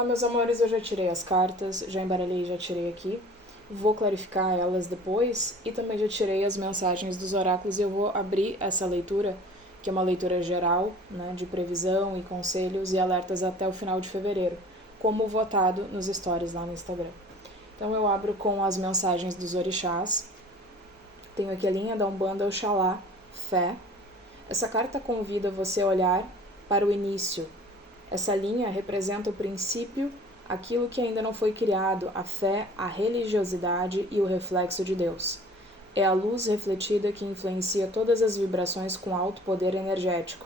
Olá, meus amores, eu já tirei as cartas, já embaralhei e já tirei aqui. Vou clarificar elas depois e também já tirei as mensagens dos oráculos e eu vou abrir essa leitura, que é uma leitura geral, né, de previsão e conselhos e alertas até o final de fevereiro, como votado nos stories lá no Instagram. Então eu abro com as mensagens dos orixás. Tenho aqui a linha da Umbanda Oxalá, Fé. Essa carta convida você a olhar para o início. Essa linha representa o princípio, aquilo que ainda não foi criado, a fé, a religiosidade e o reflexo de Deus. É a luz refletida que influencia todas as vibrações com alto poder energético,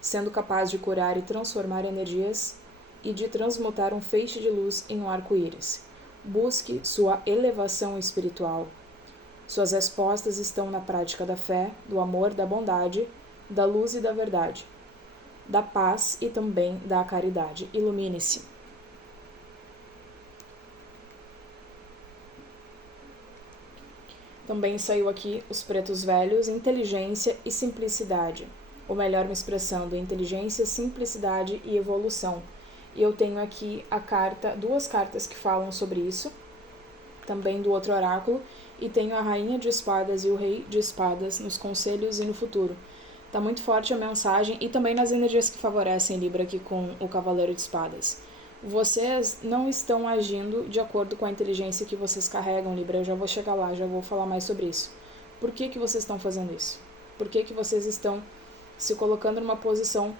sendo capaz de curar e transformar energias e de transmutar um feixe de luz em um arco-íris. Busque sua elevação espiritual. Suas respostas estão na prática da fé, do amor, da bondade, da luz e da verdade, da paz e também da caridade. Ilumine-se. Também saiu aqui os pretos velhos, inteligência e simplicidade. Ou melhor, uma expressão de inteligência, simplicidade e evolução. E eu tenho aqui duas cartas que falam sobre isso, também do outro oráculo, e tenho a Rainha de Espadas e o Rei de Espadas nos conselhos e no futuro. Tá muito forte a mensagem e também nas energias que favorecem Libra aqui com o Cavaleiro de Espadas. Vocês não estão agindo de acordo com a inteligência que vocês carregam, Libra. Eu já vou chegar lá, já vou falar mais sobre isso. Por que vocês estão fazendo isso? Por que vocês estão se colocando numa posição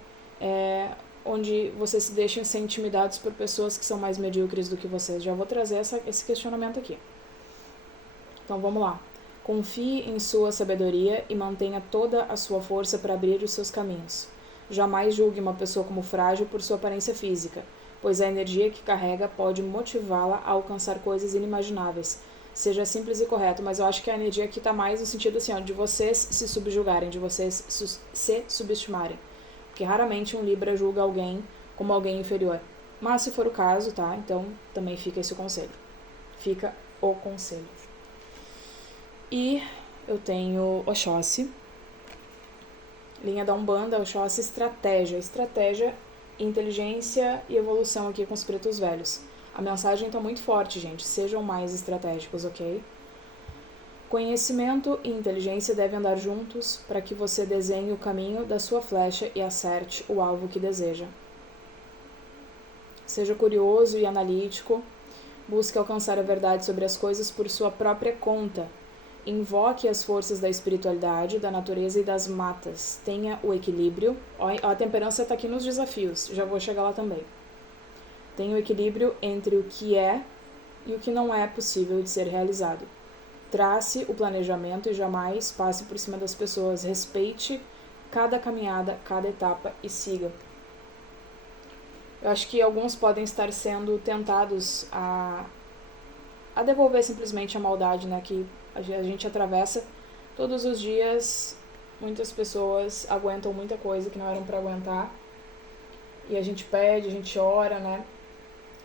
onde vocês se deixam ser intimidados por pessoas que são mais medíocres do que vocês? Já vou trazer esse questionamento aqui. Então vamos lá. Confie em sua sabedoria e mantenha toda a sua força para abrir os seus caminhos. Jamais julgue uma pessoa como frágil por sua aparência física, pois a energia que carrega pode motivá-la a alcançar coisas inimagináveis. Seja simples e correto, mas eu acho que a energia aqui está mais no sentido assim, de vocês se subjugarem, de vocês se subestimarem. Porque raramente um Libra julga alguém como alguém inferior. Mas se for o caso, tá? Então também fica esse conselho. Fica o conselho. E eu tenho Oxóssi, linha da Umbanda, Oxóssi, estratégia, inteligência e evolução aqui com os pretos velhos. A mensagem tá muito forte, gente, sejam mais estratégicos, ok? Conhecimento e inteligência devem andar juntos para que você desenhe o caminho da sua flecha e acerte o alvo que deseja. Seja curioso e analítico, busque alcançar a verdade sobre as coisas por sua própria conta. Invoque as forças da espiritualidade, da natureza e das matas. Tenha o equilíbrio. A temperança está aqui nos desafios, já vou chegar lá também. Tenha o equilíbrio entre o que é e o que não é possível de ser realizado. Trace o planejamento e jamais passe por cima das pessoas. Respeite cada caminhada, cada etapa e siga. Eu acho que alguns podem estar sendo tentados a devolver simplesmente a maldade, né, que a gente atravessa todos os dias. Muitas pessoas aguentam muita coisa que não eram para aguentar e a gente pede, a gente ora, né,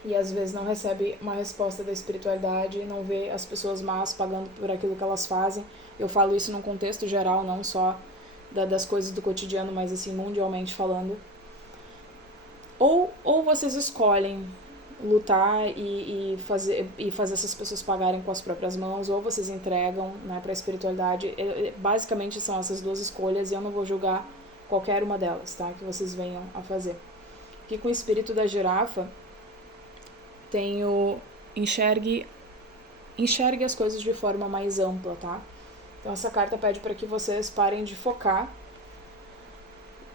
e às vezes não recebe uma resposta da espiritualidade e não vê as pessoas más pagando por aquilo que elas fazem. Eu falo isso num contexto geral, não só das coisas do cotidiano, mas assim mundialmente falando. Ou vocês escolhem lutar e fazer essas pessoas pagarem com as próprias mãos, ou vocês entregam, né, para a espiritualidade. Basicamente são essas duas escolhas e eu não vou julgar qualquer uma delas, tá, que vocês venham a fazer. Aqui com o espírito da girafa tenho enxergue as coisas de forma mais ampla, tá? Então essa carta pede para que vocês parem de focar,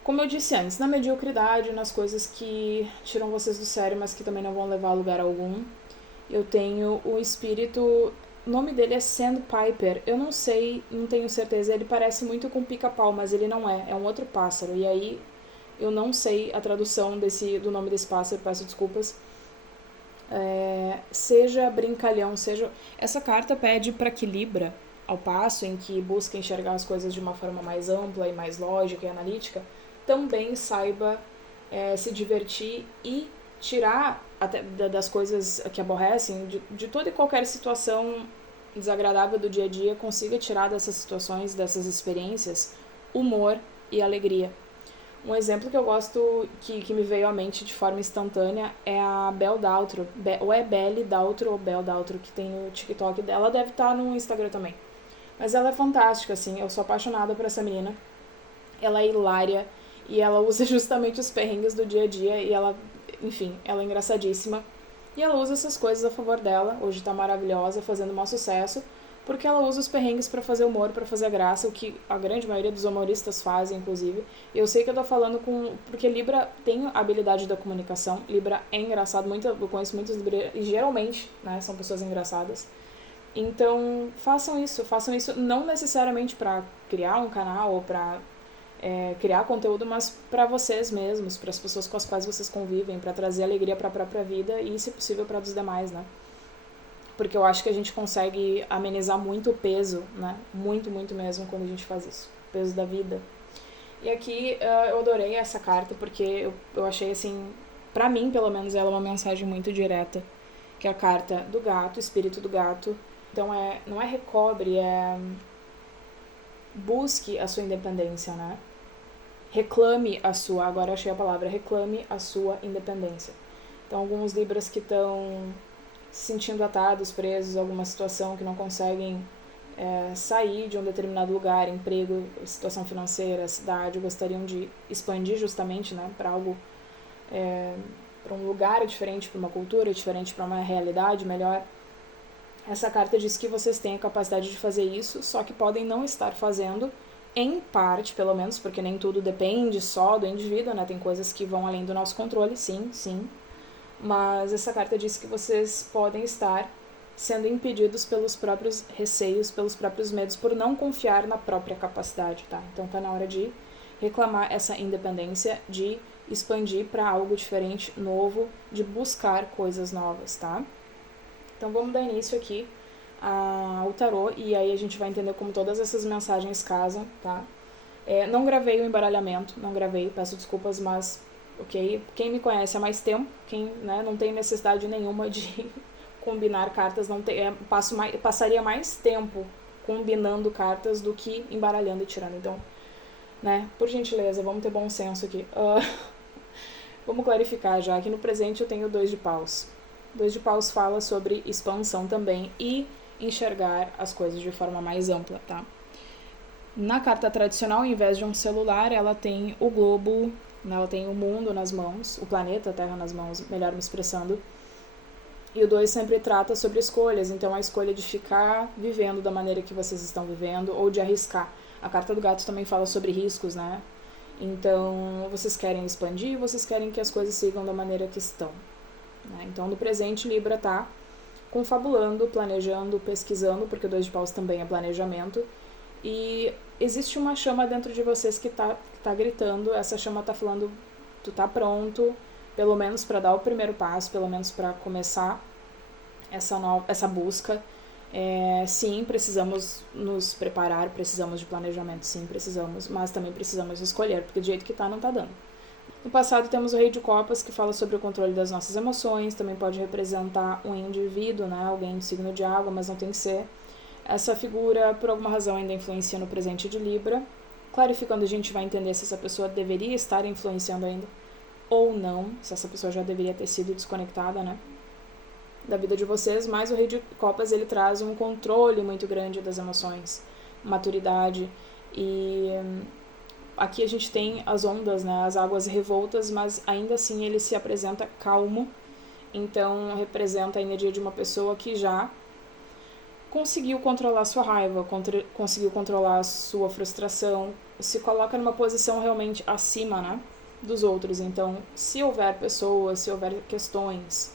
como eu disse antes, na mediocridade, nas coisas que tiram vocês do sério, mas que também não vão levar a lugar algum. Eu tenho o espírito, o nome dele é Sandpiper, eu não sei, não tenho certeza, ele parece muito com pica-pau, mas ele não é um outro pássaro, e aí eu não sei a tradução do nome desse pássaro, peço desculpas. Seja brincalhão, essa carta pede para que Libra, ao passo em que busca enxergar as coisas de uma forma mais ampla e mais lógica e analítica, também saiba se divertir e tirar até das coisas que aborrecem, de toda e qualquer situação desagradável do dia a dia, consiga tirar dessas situações, dessas experiências, humor e alegria. Um exemplo que eu gosto, que me veio à mente de forma instantânea, é a Belle Daltro. Ou é Belle Daltro ou Belle Daltro, que tem no TikTok dela. Ela deve estar no Instagram também. Mas ela é fantástica, assim. Eu sou apaixonada por essa menina. Ela é hilária. E ela usa justamente os perrengues do dia a dia. E ela, enfim, ela é engraçadíssima. E ela usa essas coisas a favor dela. Hoje tá maravilhosa, fazendo um maior sucesso. Porque ela usa os perrengues pra fazer humor, pra fazer graça, o que a grande maioria dos humoristas fazem, inclusive. E eu sei que eu tô falando porque Libra tem a habilidade da comunicação. Libra é engraçado, eu conheço muitos Libra e geralmente, né, são pessoas engraçadas. Então, façam isso não necessariamente pra criar um canal ou pra criar conteúdo, mas pra vocês mesmos, pras pessoas com as quais vocês convivem, pra trazer alegria pra própria vida e, se possível, pra dos demais, né? Porque eu acho que a gente consegue amenizar muito o peso, né? Muito, muito mesmo quando a gente faz isso. O peso da vida. E aqui eu adorei essa carta porque eu achei assim, pra mim pelo menos, ela é uma mensagem muito direta. Que é a carta do gato, espírito do gato. Então não é recobre, é busque a sua independência, né? Reclame a sua, agora eu achei a palavra, reclame a sua independência. Então alguns Libras que estão se sentindo atados, presos a alguma situação, que não conseguem sair de um determinado lugar, emprego, situação financeira, cidade, gostariam de expandir justamente, né, para algo, para um lugar diferente, para uma cultura diferente, para uma realidade melhor. Essa carta diz que vocês têm a capacidade de fazer isso, só que podem não estar fazendo, em parte, pelo menos, porque nem tudo depende só do indivíduo, né, tem coisas que vão além do nosso controle, sim, mas essa carta diz que vocês podem estar sendo impedidos pelos próprios receios, pelos próprios medos, por não confiar na própria capacidade, tá? Então tá na hora de reclamar essa independência, de expandir para algo diferente, novo, de buscar coisas novas, tá? Então vamos dar início aqui ao tarô e aí a gente vai entender como todas essas mensagens casam, tá? Não gravei o embaralhamento, peço desculpas, mas ok? Quem me conhece há mais tempo, não tem necessidade nenhuma de combinar cartas, passaria mais tempo combinando cartas do que embaralhando e tirando. Então, né, por gentileza, vamos ter bom senso aqui. Vamos clarificar já, que no presente eu tenho 2 de paus. 2 de paus fala sobre expansão também e enxergar as coisas de forma mais ampla, tá? Na carta tradicional, ao invés de um celular, ela tem o globo, ela tem o mundo nas mãos, o planeta Terra nas mãos, melhor me expressando. E o 2 sempre trata sobre escolhas, então a escolha de ficar vivendo da maneira que vocês estão vivendo ou de arriscar. A carta do gato também fala sobre riscos, né? Então, vocês querem expandir, vocês querem que as coisas sigam da maneira que estão. Né? Então, no presente, Libra tá confabulando, planejando, pesquisando, porque o 2 de paus também é planejamento. E existe uma chama dentro de vocês que tá gritando, essa chama tá falando, tu tá pronto, pelo menos para dar o primeiro passo, pelo menos para começar essa busca. Sim, precisamos nos preparar, precisamos de planejamento, sim, precisamos, mas também precisamos escolher, porque do jeito que tá, não tá dando. No passado temos o Rei de Copas, que fala sobre o controle das nossas emoções, também pode representar um indivíduo, né, alguém de signo de água, mas não tem que ser. Essa figura, por alguma razão, ainda influencia no presente de Libra. Clarificando, a gente vai entender se essa pessoa deveria estar influenciando ainda ou não, se essa pessoa já deveria ter sido desconectada, né, da vida de vocês. Mas o Rei de Copas, ele traz um controle muito grande das emoções, maturidade, e aqui a gente tem as ondas, né, as águas revoltas, mas ainda assim ele se apresenta calmo, então representa a energia de uma pessoa que já conseguiu controlar sua raiva, conseguiu controlar sua frustração, se coloca numa posição realmente acima, né, dos outros. Então, se houver pessoas, se houver questões,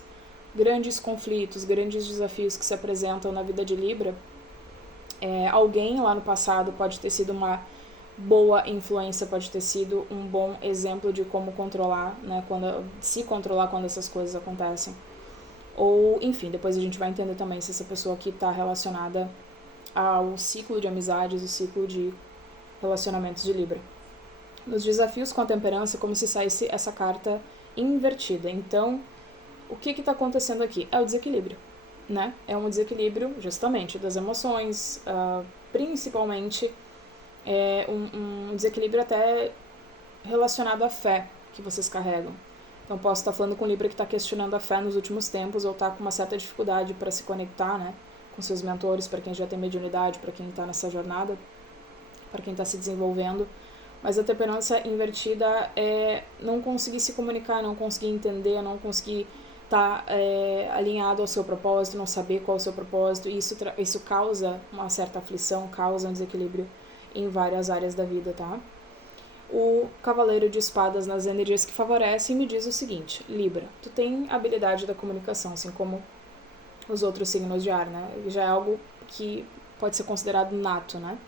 grandes conflitos, grandes desafios que se apresentam na vida de Libra, alguém lá no passado pode ter sido uma boa influência, pode ter sido um bom exemplo de como controlar, né, se controlar quando essas coisas acontecem. Ou, enfim, depois a gente vai entender também se essa pessoa aqui está relacionada ao ciclo de amizades, o ciclo de relacionamentos de Libra. Nos desafios com a temperança, como se saísse essa carta invertida. Então, o que está acontecendo aqui? É o desequilíbrio, né? É um desequilíbrio, justamente, das emoções, principalmente um desequilíbrio até relacionado à fé que vocês carregam. Então posso estar falando com um Libra que está questionando a fé nos últimos tempos ou está com uma certa dificuldade para se conectar, né, com seus mentores, para quem já tem mediunidade, para quem está nessa jornada, para quem está se desenvolvendo. Mas a temperança invertida é não conseguir se comunicar, não conseguir entender, não conseguir estar alinhado ao seu propósito, não saber qual é o seu propósito, e isso causa uma certa aflição, causa um desequilíbrio em várias áreas da vida, tá? O Cavaleiro de Espadas nas energias que favorecem me diz o seguinte: Libra, tu tem a habilidade da comunicação, assim como os outros signos de ar, né? Já é algo que pode ser considerado nato, né?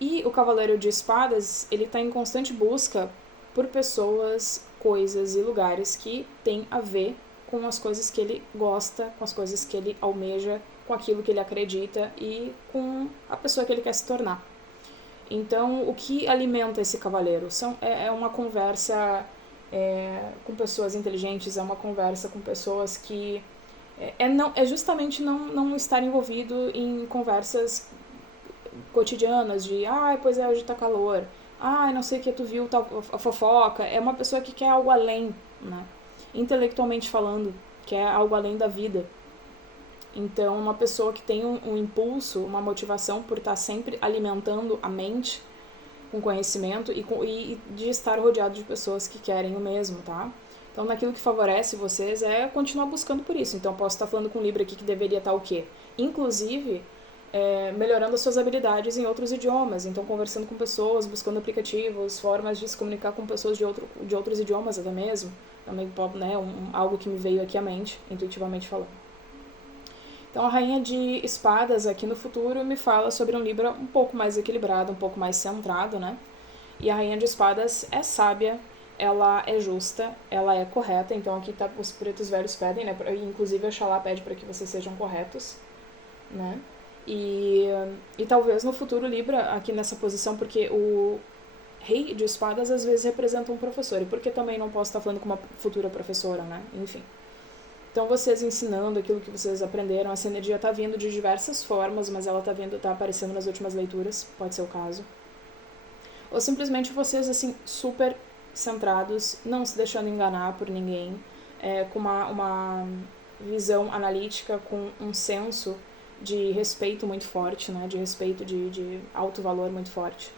E o Cavaleiro de Espadas, ele está em constante busca por pessoas, coisas e lugares que têm a ver com as coisas que ele gosta, com as coisas que ele almeja, com aquilo que ele acredita e com a pessoa que ele quer se tornar. Então, o que alimenta esse cavaleiro? É uma conversa com pessoas inteligentes, é uma conversa com pessoas que... É justamente não estar envolvido em conversas cotidianas de pois hoje tá calor, não sei o que tu viu, a fofoca. É uma pessoa que quer algo além, né? Intelectualmente falando, quer algo além da vida. Então, uma pessoa que tem um impulso, uma motivação por estar sempre alimentando a mente com conhecimento e de estar rodeado de pessoas que querem o mesmo, tá? Então, naquilo que favorece vocês é continuar buscando por isso. Então, posso estar falando com um Libra aqui que deveria estar o quê? Inclusive, melhorando as suas habilidades em outros idiomas. Então, conversando com pessoas, buscando aplicativos, formas de se comunicar com pessoas de outros idiomas até mesmo. Também, né, algo que me veio aqui à mente, intuitivamente falando. Então, a Rainha de Espadas aqui no futuro me fala sobre um Libra um pouco mais equilibrado, um pouco mais centrado, né? E a Rainha de Espadas é sábia, ela é justa, ela é correta. Então, aqui tá, os pretos velhos pedem, né? Inclusive, a Oxalá pede para que vocês sejam corretos, né? E talvez no futuro Libra, aqui nessa posição, porque o Rei de Espadas às vezes representa um professor. E por que também não posso estar falando com uma futura professora, né? Enfim. Então, vocês ensinando aquilo que vocês aprenderam, essa energia está vindo de diversas formas, mas ela está aparecendo nas últimas leituras, pode ser o caso. Ou simplesmente vocês, assim, super centrados, não se deixando enganar por ninguém, com uma visão analítica, com um senso de respeito muito forte, né? De respeito, de alto valor muito forte.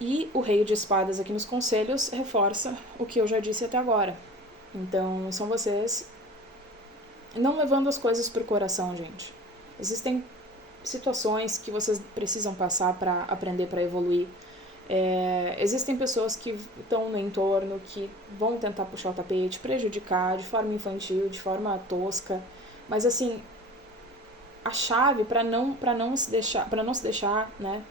E o Rei de Espadas aqui nos conselhos reforça o que eu já disse até agora. Então, são vocês... não levando as coisas pro coração, gente. Existem situações que vocês precisam passar para aprender, para evoluir. Existem pessoas que estão no entorno, que vão tentar puxar o tapete, prejudicar de forma infantil, de forma tosca. Mas, assim, a chave para não se deixar, né,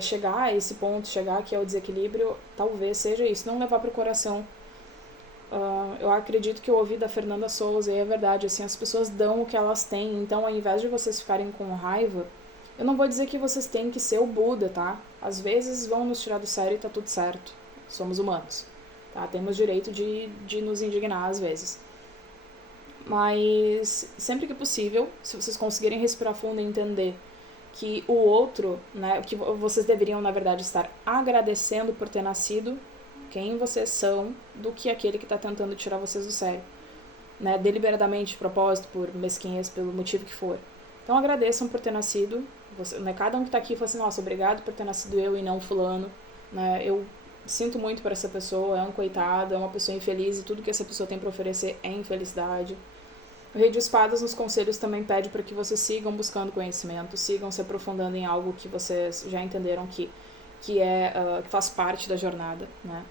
chegar a esse ponto, chegar aqui ao desequilíbrio, talvez seja isso, não levar pro coração. Eu acredito que eu ouvi da Fernanda Souza, e é verdade, assim, as pessoas dão o que elas têm. Então, ao invés de vocês ficarem com raiva, eu não vou dizer que vocês têm que ser o Buda, tá? Às vezes vão nos tirar do sério e tá tudo certo. Somos humanos, tá? Temos direito de nos indignar às vezes. Mas, sempre que possível, se vocês conseguirem respirar fundo e entender que o outro, né, que vocês deveriam, na verdade, estar agradecendo por ter nascido, quem vocês são, do que aquele que está tentando tirar vocês do sério, né? Deliberadamente, de propósito, por mesquinhez, pelo motivo que for. Então agradeçam por ter nascido. Você, né? Cada um que está aqui fala assim, nossa, obrigado por ter nascido eu e não fulano, né? Eu sinto muito por essa pessoa, é um coitado, é uma pessoa infeliz e tudo que essa pessoa tem para oferecer é infelicidade. O Rei de Espadas nos conselhos também pede para que vocês sigam buscando conhecimento, sigam se aprofundando em algo que vocês já entenderam que faz parte da jornada, né?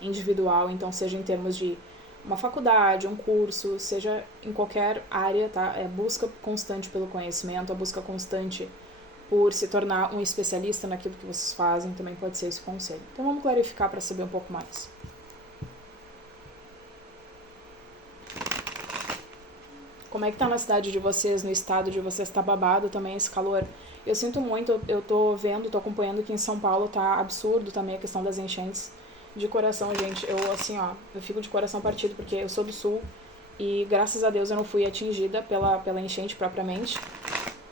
Individual, então seja em termos de uma faculdade, um curso, seja em qualquer área, tá? É busca constante pelo conhecimento, a busca constante por se tornar um especialista naquilo que vocês fazem, também pode ser esse conselho. Então vamos clarificar para saber um pouco mais. Como é que tá na cidade de vocês, no estado de vocês? Tá babado também esse calor? Eu sinto muito, eu tô vendo, tô acompanhando que em São Paulo tá absurdo também a questão das enchentes. De coração, gente, eu fico de coração partido porque eu sou do sul e graças a Deus eu não fui atingida pela enchente propriamente,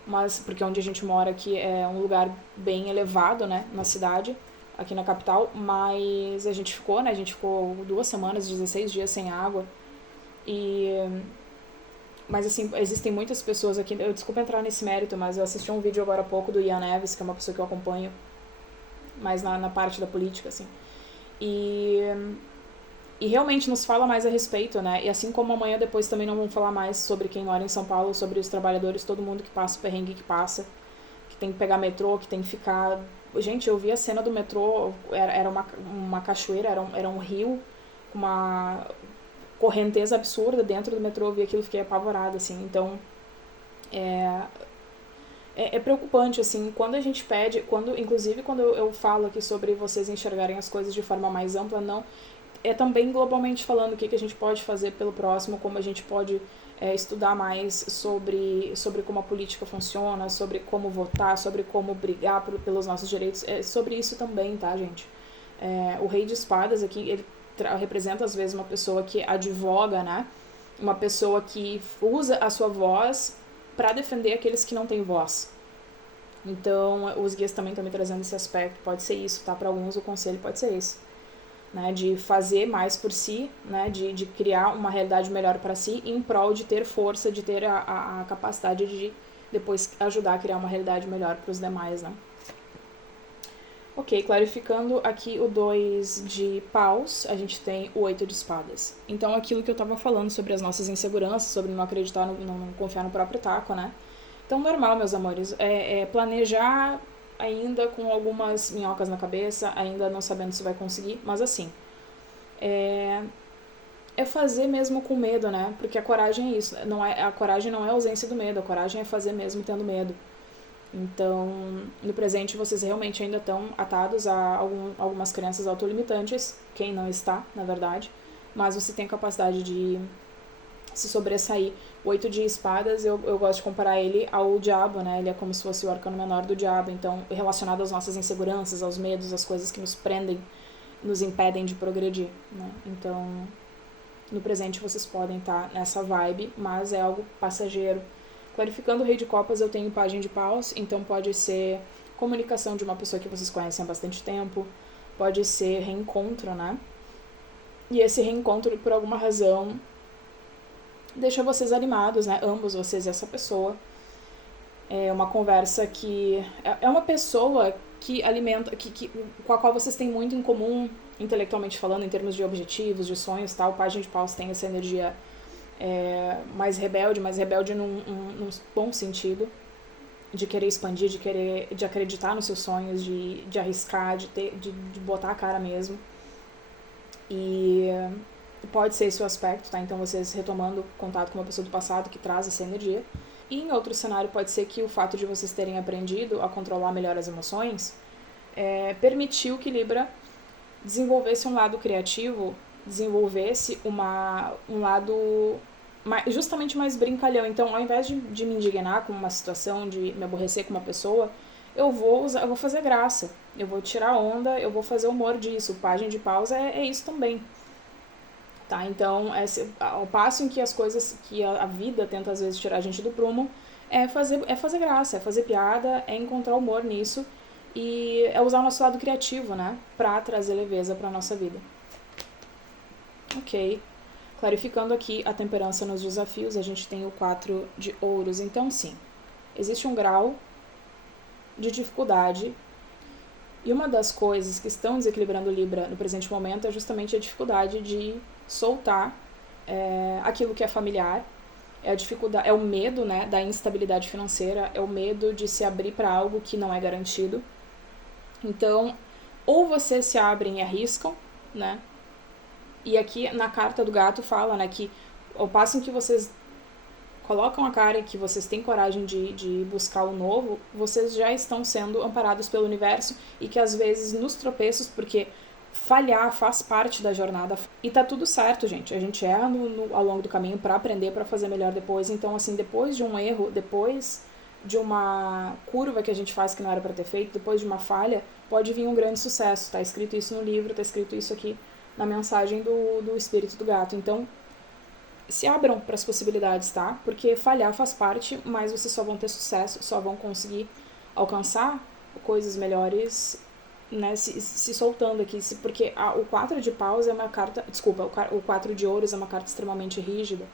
mas porque onde a gente mora aqui é um lugar bem elevado, né, na cidade, aqui na capital, mas a gente ficou, né? A gente ficou 2 semanas, 16 dias sem água. Mas assim, existem muitas pessoas aqui. Desculpa entrar nesse mérito, mas eu assisti um vídeo agora há pouco do Ian Neves, que é uma pessoa que eu acompanho, mais na parte da política, assim. E realmente nos fala mais a respeito, né? E assim como amanhã depois também não vão falar mais sobre quem mora em São Paulo, sobre os trabalhadores, todo mundo que passa o perrengue que passa, que tem que pegar metrô, que tem que ficar... Gente, eu vi a cena do metrô, era uma cachoeira, era um rio com uma correnteza absurda dentro do metrô, eu vi aquilo e fiquei apavorada, assim. Então, é preocupante, assim, quando a gente pede, inclusive quando eu falo aqui sobre vocês enxergarem as coisas de forma mais ampla, não, é também globalmente falando o que a gente pode fazer pelo próximo, como a gente pode estudar mais sobre como a política funciona, sobre como votar, sobre como brigar pelos nossos direitos, é sobre isso também, tá, gente? O Rei de Espadas aqui, ele representa às vezes uma pessoa que advoga, né? Uma pessoa que usa a sua voz para defender aqueles que não têm voz. Então, os guias também estão me trazendo esse aspecto, pode ser isso, tá? Para alguns o conselho pode ser esse, né? De fazer mais por si, né? De criar uma realidade melhor para si, em prol de ter força, de ter a capacidade de depois ajudar a criar uma realidade melhor para os demais, né? Ok, clarificando aqui o 2 de paus, a gente tem o 8 de espadas. Então, aquilo que eu tava falando sobre as nossas inseguranças, sobre não acreditar, não confiar no próprio taco, né? Então, normal, meus amores, planejar ainda com algumas minhocas na cabeça, ainda não sabendo se vai conseguir, mas assim, é fazer mesmo com medo, né? Porque a coragem é isso, a coragem não é a ausência do medo, a coragem é fazer mesmo tendo medo. Então, no presente, vocês realmente ainda estão atados a algumas crenças autolimitantes, quem não está, na verdade, mas você tem a capacidade de se sobressair. O 8 de espadas, eu gosto de comparar ele ao diabo, né? Ele é como se fosse o arcano menor do diabo, então, relacionado às nossas inseguranças, aos medos, às coisas que nos prendem, nos impedem de progredir, né? Então, no presente, vocês podem estar nessa vibe, mas é algo passageiro. Clarificando o Rei de Copas, eu tenho Pajem de Paus, então pode ser comunicação de uma pessoa que vocês conhecem há bastante tempo, pode ser reencontro, né? E esse reencontro, por alguma razão, deixa vocês animados, né? Ambos, vocês e essa pessoa. É uma conversa que... É uma pessoa que alimenta... com a qual vocês têm muito em comum, intelectualmente falando, em termos de objetivos, de sonhos, tal. O Pajem de Paus tem essa energia... mais rebelde num bom sentido, de querer expandir, de acreditar nos seus sonhos, de arriscar, de botar a cara mesmo. E pode ser esse o aspecto, tá? Então vocês retomando contato com uma pessoa do passado que traz essa energia. E em outro cenário pode ser que o fato de vocês terem aprendido a controlar melhor as emoções permitiu que Libra desenvolvesse um lado criativo, desenvolvesse um lado justamente mais brincalhão. Então, ao invés de me indignar com uma situação, de me aborrecer com uma pessoa, eu vou fazer graça, eu vou tirar onda, eu vou fazer humor disso. O Pajem de Paus é isso também. Tá? Então, ao passo em que as coisas que a vida tenta às vezes tirar a gente do prumo, é fazer graça, é fazer piada, é encontrar humor nisso e é usar o nosso lado criativo, né, pra trazer leveza pra nossa vida. Ok, clarificando aqui a temperança nos desafios, a gente tem o 4 de ouros. Então, sim, existe um grau de dificuldade e uma das coisas que estão desequilibrando Libra no presente momento é justamente a dificuldade de soltar aquilo que é familiar, é o medo, né, da instabilidade financeira, é o medo de se abrir para algo que não é garantido. Então, ou vocês se abrem e arriscam, né? E aqui na carta do gato fala, né, que ao passo em que vocês colocam a cara e que vocês têm coragem de buscar o novo, vocês já estão sendo amparados pelo universo e que às vezes nos tropeços, porque falhar faz parte da jornada e tá tudo certo, gente. A gente erra ao longo do caminho para aprender, para fazer melhor depois. Então, assim, depois de um erro, depois de uma curva que a gente faz que não era para ter feito, depois de uma falha, pode vir um grande sucesso. Tá escrito isso no livro, tá escrito isso aqui na mensagem do espírito do gato. Então, se abram para as possibilidades, tá? Porque falhar faz parte, mas vocês só vão ter sucesso, só vão conseguir alcançar coisas melhores né, se soltando aqui, porque o 4 de paus é uma carta, desculpa, o 4 de ouros é uma carta extremamente rígida.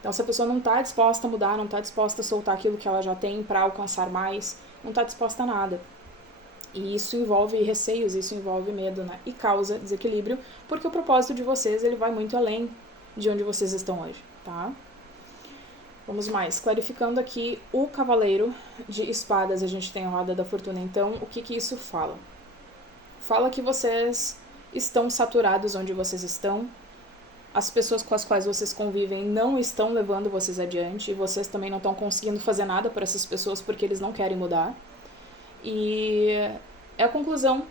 Então, se a pessoa não está disposta a mudar, não está disposta a soltar aquilo que ela já tem para alcançar mais, não está disposta a nada. E isso envolve receios, isso envolve medo, né? E causa desequilíbrio, porque o propósito de vocês, ele vai muito além de onde vocês estão hoje, tá? Vamos mais, clarificando aqui o cavaleiro de espadas, a gente tem a roda da fortuna. Então, o que isso fala? Fala que vocês estão saturados onde vocês estão, as pessoas com as quais vocês convivem não estão levando vocês adiante, e vocês também não estão conseguindo fazer nada para essas pessoas porque eles não querem mudar. E é a conclusão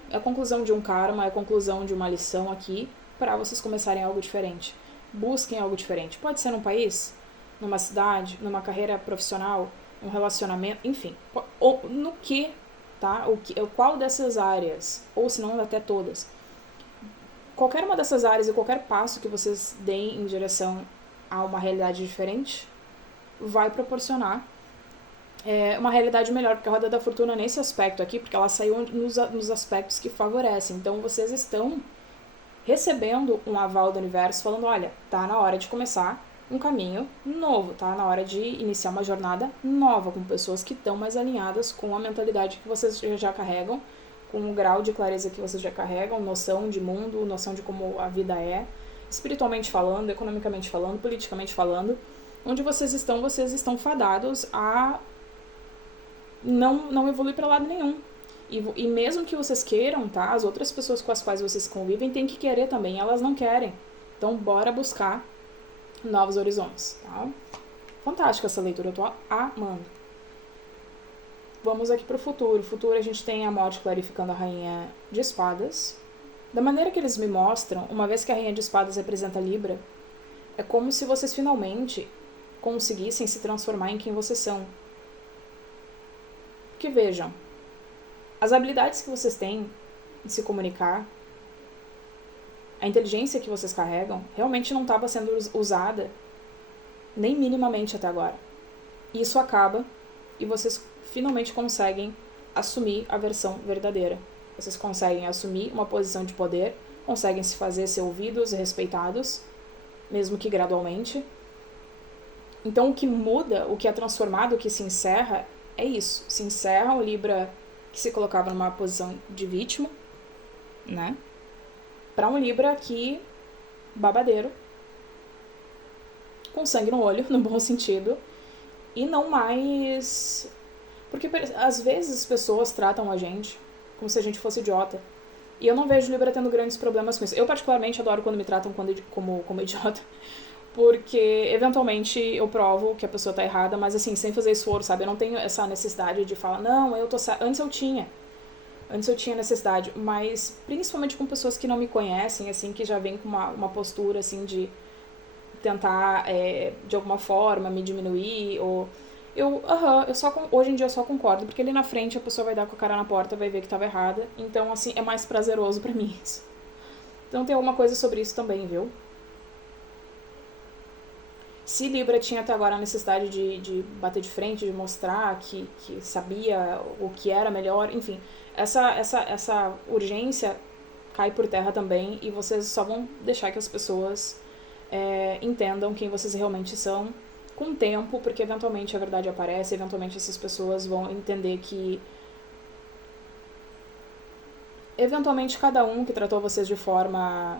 de um karma, é a conclusão de uma lição aqui para vocês começarem algo diferente. Busquem algo diferente. Pode ser num país, numa cidade, numa carreira profissional, um relacionamento, enfim. Ou no que, tá? Qual dessas áreas, ou se não até todas. Qualquer uma dessas áreas e qualquer passo que vocês deem em direção a uma realidade diferente vai proporcionar uma realidade melhor, porque a roda da fortuna nesse aspecto aqui, porque ela saiu nos aspectos que favorecem. Então vocês estão recebendo um aval do universo falando, olha, tá na hora de começar um caminho novo, tá na hora de iniciar uma jornada nova com pessoas que estão mais alinhadas com a mentalidade que vocês já carregam, com o grau de clareza que vocês já carregam, noção de mundo, noção de como a vida é, espiritualmente falando, economicamente falando, politicamente falando. Onde vocês estão fadados a não evoluir para lado nenhum. E mesmo que vocês queiram, tá? As outras pessoas com as quais vocês convivem têm que querer também, elas não querem. Então, bora buscar novos horizontes, tá? Fantástica essa leitura, eu tô amando. Vamos aqui pro futuro. Futuro a gente tem a morte clarificando a rainha de espadas. Da maneira que eles me mostram, uma vez que a rainha de espadas representa Libra, é como se vocês finalmente conseguissem se transformar em quem vocês são. Porque vejam, as habilidades que vocês têm de se comunicar, a inteligência que vocês carregam, realmente não estava sendo usada nem minimamente até agora. E isso acaba e vocês finalmente conseguem assumir a versão verdadeira. Vocês conseguem assumir uma posição de poder, conseguem se fazer ser ouvidos e respeitados, mesmo que gradualmente. Então o que muda, o que é transformado, o que se encerra, é isso. Se encerra um Libra que se colocava numa posição de vítima, né? Para um Libra que, babadeiro, com sangue no olho, no bom sentido, e não mais... Porque às vezes as pessoas tratam a gente como se a gente fosse idiota. E eu não vejo Libra tendo grandes problemas com isso. Eu particularmente adoro quando me tratam como idiota, porque eventualmente eu provo que a pessoa tá errada, mas assim, sem fazer esforço, sabe? Eu não tenho essa necessidade de falar, não, eu tô certo. Antes eu tinha necessidade, mas principalmente com pessoas que não me conhecem, assim, que já vêm com uma postura, assim, de tentar, de alguma forma, me diminuir, ou... hoje em dia eu só concordo, porque ali na frente a pessoa vai dar com a cara na porta, vai ver que tava errada, então, assim, é mais prazeroso pra mim isso. Então tem alguma coisa sobre isso também, viu? Se Libra tinha até agora a necessidade de bater de frente, de mostrar que sabia o que era melhor, enfim, essa urgência cai por terra também e vocês só vão deixar que as pessoas entendam quem vocês realmente são com o tempo, porque eventualmente a verdade aparece, eventualmente essas pessoas vão entender que eventualmente cada um que tratou vocês de forma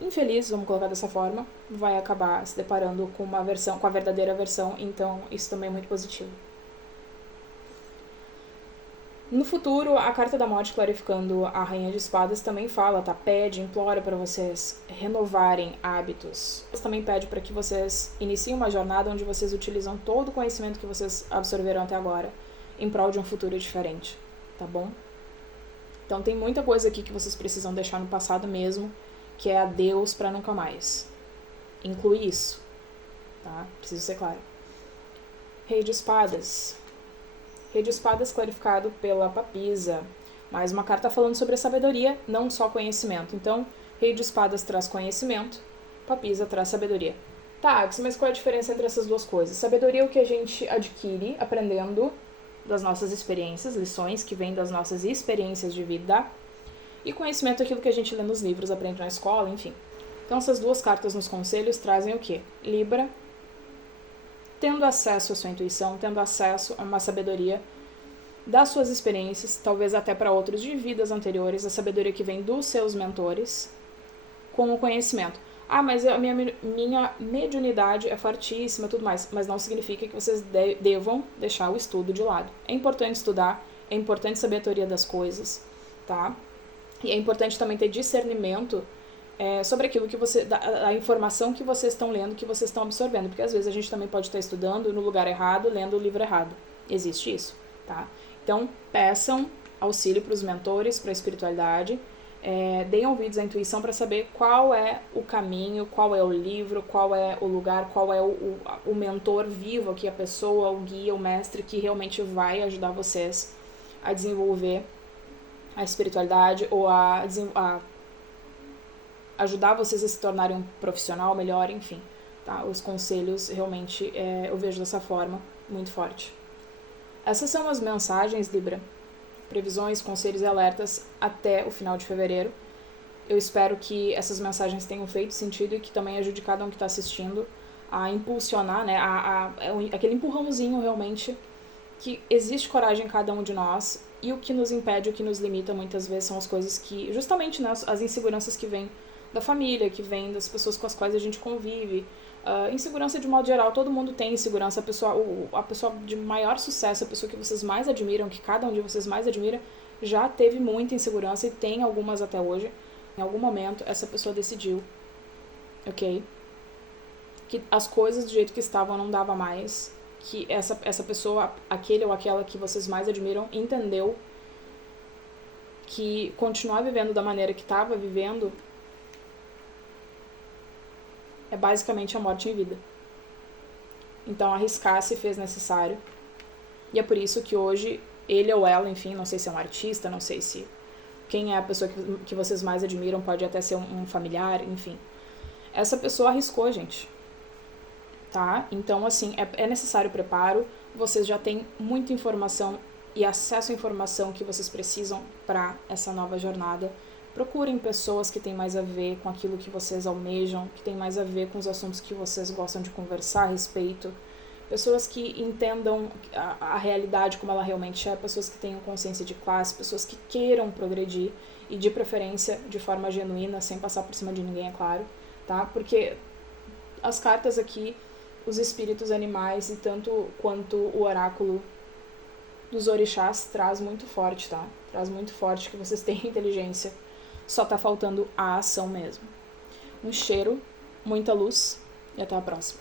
infeliz, vamos colocar dessa forma, vai acabar se deparando com com a verdadeira versão, então isso também é muito positivo. No futuro, a carta da morte clarificando a rainha de espadas também fala, tá? Pede, implora para vocês renovarem hábitos. Também pede para que vocês iniciem uma jornada onde vocês utilizam todo o conhecimento que vocês absorveram até agora em prol de um futuro diferente, tá bom? Então tem muita coisa aqui que vocês precisam deixar no passado mesmo, que é adeus para nunca mais. Inclui isso, tá? Preciso ser claro. Rei de espadas. Rei de espadas clarificado pela papisa. Mais uma carta falando sobre a sabedoria, não só conhecimento. Então, Rei de espadas traz conhecimento, papisa traz sabedoria. Tá, mas qual é a diferença entre essas duas coisas? Sabedoria é o que a gente adquire aprendendo das nossas experiências, lições que vêm das nossas experiências de vida, e conhecimento é aquilo que a gente lê nos livros, aprende na escola, enfim. Então essas 2 cartas nos conselhos trazem o quê? Libra, tendo acesso à sua intuição, tendo acesso a uma sabedoria das suas experiências, talvez até para outros de vidas anteriores, a sabedoria que vem dos seus mentores, com o conhecimento. Mas a minha mediunidade é fortíssima e tudo mais, mas não significa que vocês devam deixar o estudo de lado. É importante estudar, é importante saber a teoria das coisas, tá? E é importante também ter discernimento sobre aquilo que a informação que vocês estão lendo, que vocês estão absorvendo, porque às vezes a gente também pode estar estudando no lugar errado, lendo o livro errado. Existe isso, tá? Então, peçam auxílio para os mentores, para a espiritualidade, deem ouvidos à intuição para saber qual é o caminho, qual é o livro, qual é o lugar, qual é o mentor vivo aqui, a pessoa, o guia, o mestre que realmente vai ajudar vocês a desenvolver a espiritualidade ou a ajudar vocês a se tornarem um profissional melhor, enfim. Tá? Os conselhos, realmente, eu vejo dessa forma, muito forte. Essas são as mensagens, Libra. Previsões, conselhos e alertas até o final de fevereiro. Eu espero que essas mensagens tenham feito sentido e que também ajude cada um que está assistindo a impulsionar, né, aquele empurrãozinho realmente, que existe coragem em cada um de nós, e o que nos impede, o que nos limita muitas vezes são as coisas que, justamente, né, as inseguranças que vêm da família, que vêm das pessoas com as quais a gente convive. Insegurança de modo geral, todo mundo tem insegurança. A pessoa de maior sucesso, a pessoa que vocês mais admiram, que cada um de vocês mais admira, já teve muita insegurança e tem algumas até hoje. Em algum momento, essa pessoa decidiu, ok? Que as coisas do jeito que estavam não dava mais, que essa pessoa, aquele ou aquela que vocês mais admiram, entendeu que continuar vivendo da maneira que estava vivendo é basicamente a morte em vida. Então arriscar se fez necessário. E é por isso que hoje, ele ou ela, enfim, não sei se é um artista, não sei se quem é a pessoa que vocês mais admiram, pode até ser um familiar, enfim. Essa pessoa arriscou, gente. Tá? Então, assim, é necessário preparo. Vocês já têm muita informação e acesso à informação que vocês precisam para essa nova jornada. Procurem pessoas que têm mais a ver com aquilo que vocês almejam, que têm mais a ver com os assuntos que vocês gostam de conversar a respeito. Pessoas que entendam a realidade como ela realmente é, pessoas que tenham consciência de classe, pessoas que queiram progredir e, de preferência, de forma genuína, sem passar por cima de ninguém, é claro, tá? Porque as cartas aqui, os espíritos animais e tanto quanto o oráculo dos orixás traz muito forte, tá? Traz muito forte que vocês têm inteligência. Só tá faltando a ação mesmo. Um cheiro, muita luz e até a próxima.